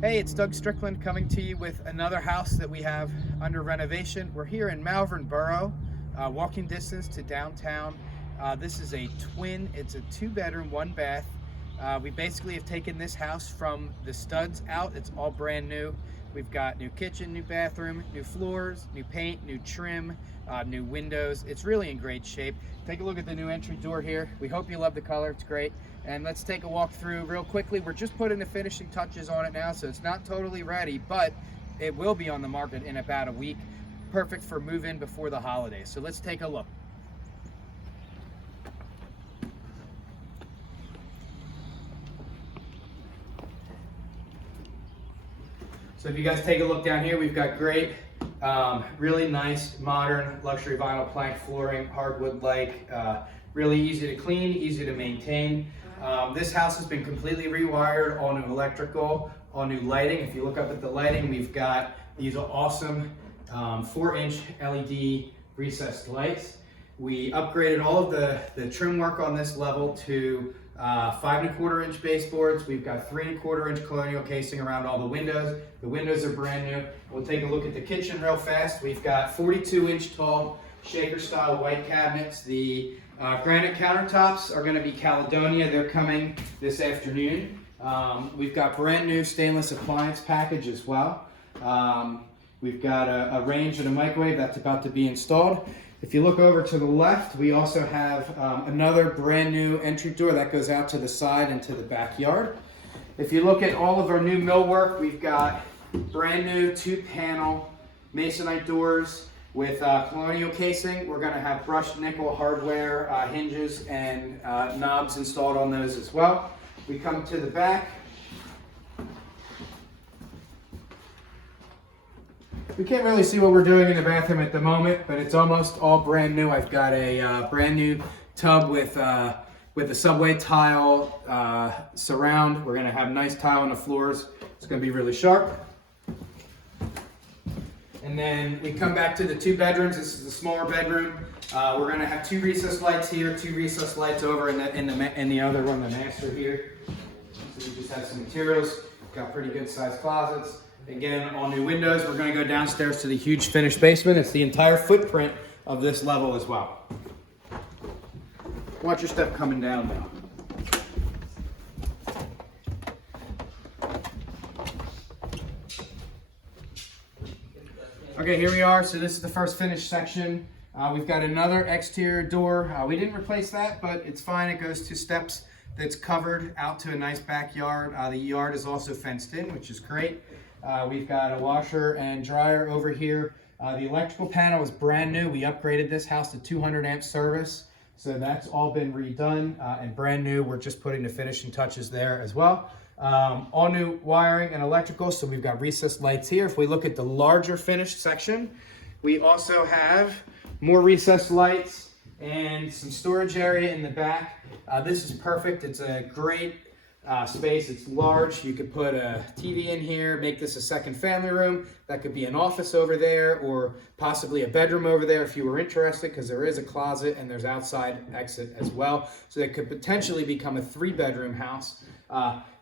Hey, it's Doug Strickland coming to you with another house that we have under renovation. We're here in Malvern Borough, walking distance to downtown. This is a twin, it's a 2-bedroom, 1-bath. We basically have taken this house from the studs out. It's all brand new. We've got new kitchen, new bathroom, new floors, new paint, new trim, new windows. It's really in great shape. Take a look at the new entry door here. We hope you love the color, it's great. And let's take a walk through real quickly. We're just putting the finishing touches on it now, so it's not totally ready, but it will be on the market in about a week. Perfect for move-in before the holidays. So let's take a look. So if you guys take a look down here, we've got great, really nice, modern, luxury vinyl plank flooring, hardwood-like, really easy to clean, easy to maintain. This house has been completely rewired, all new electrical, all new lighting. If you look up at the lighting, we've got these awesome 4-inch LED recessed lights. We upgraded all of the trim work on this level to 5¼ inch baseboards. We've got 3¼ inch colonial casing around all the windows. The windows are brand new. We'll take a look at the kitchen real fast. We've got 42-inch tall shaker style white cabinets. The granite countertops are going to be Caledonia. They're coming this afternoon. We've got brand new stainless appliance package as well. We've got a range and a microwave that's about to be installed. If you look over to the left, we also have another brand new entry door that goes out to the side into the backyard. If you look at all of our new millwork, we've got brand new 2-panel masonite doors with colonial casing. We're going to have brushed nickel hardware hinges and knobs installed on those as well. We come to the back. We can't really see what we're doing in the bathroom at the moment, but it's almost all brand new. I've got a brand new tub with a subway tile surround. We're going to have nice tile on the floors. It's going to be really sharp. And then we come back to the 2 bedrooms. This is the smaller bedroom. We're going to have 2 recessed lights here, 2 recessed lights over in the other one, the master here. So we just have some materials. Got pretty good sized closets. Again, all new windows. We're going to go downstairs to the huge finished basement. It's the entire footprint of this level as well. Watch your step coming down now. Okay, here we are. So this is the first finished section. We've got another exterior door. We didn't replace that, but it's fine. It goes to steps that's covered out to a nice backyard. The yard is also fenced in, which is great. We've got a washer and dryer over here. The electrical panel is brand new. We upgraded this house to 200 amp service. So that's all been redone and brand new. We're just putting the finishing touches there as well. All new wiring and electrical. So we've got recessed lights here. If we look at the larger finished section, we also have more recessed lights and some storage area in the back. This is perfect. It's a great space. It's large. You could put a TV in here, make this a second family room. That could be an office over there or possibly a bedroom over there if you were interested, because there is a closet and there's outside exit as well. So it could potentially become a 3-bedroom house.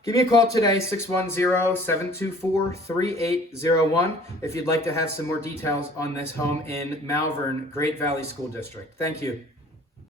Give me a call today, 610-724-3801, if you'd like to have some more details on this home in Malvern, Great Valley School District. Thank you.